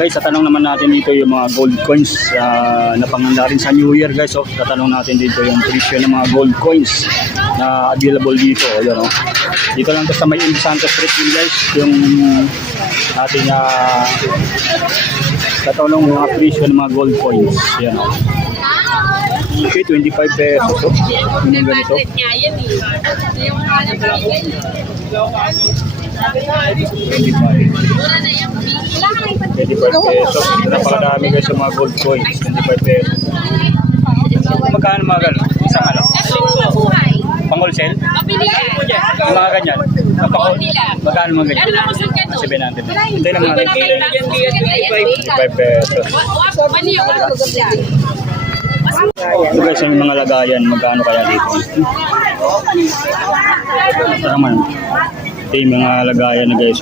Guys, tatanong naman natin dito yung mga gold coins na panganda rin sa New Year guys. So, tatanong natin dito yung presyo ng mga gold coins na available dito. Ayan, oh. Dito lang to sa may Santos Street yun guys. Yung ating tatanong mga presyo ng mga gold coins. Ayan, oh. Okay, 25 pesos. Oh. Yung ganito. 25 pesos. Napakadami guys sa mga gold coins. 25 pesos. Magkano mga gano'n? Isang ano? Pang-wholesale? Yung mga ganyan? Magkano mga ganyan? 700. Hintay lang natin. 25 pesos. Ito guys, yung mga lagayan. Magkano kaya dito? Ito naman. Ito yung mga lagayan na guys.